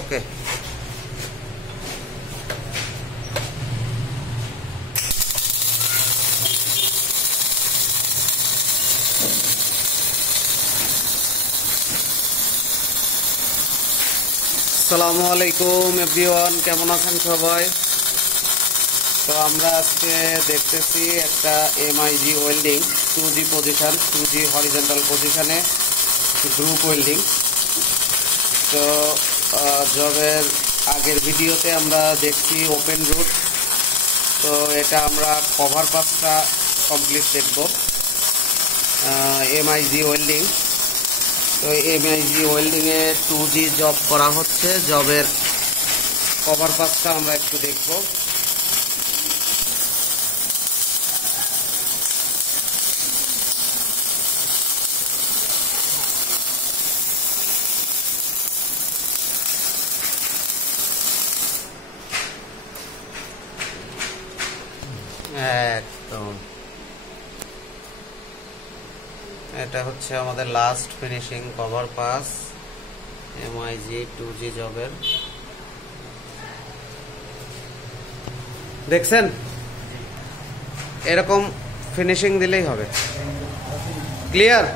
ওকে। আসসালামু আলাইকুম এভরিওয়ান, কেমন আছেন সবাই? তো আমরা আজকে দেখতেছি একটা MiG welding 2G position, 2G horizontal পজিশনে গ্রুপ ওয়েল্ডিং। তো জবের আগের ভিডিওতে আমরা দেখছি ওপেন রুট, তো এটা আমরা কভার পাসটা কমপ্লিট দেখব এমআইজি ওয়েল্ডিং। তো এমআইজি ওয়েল্ডিংয়ে 2G জব করা হচ্ছে, জবের কভার পাসটা আমরা একটু দেখব। একদম এটা হচ্ছে আমাদের last finishing cover pass MiG 2G জবের। দেখছেন, এরকম ফিনিশিং দিলেই হবে। ক্লিয়ার?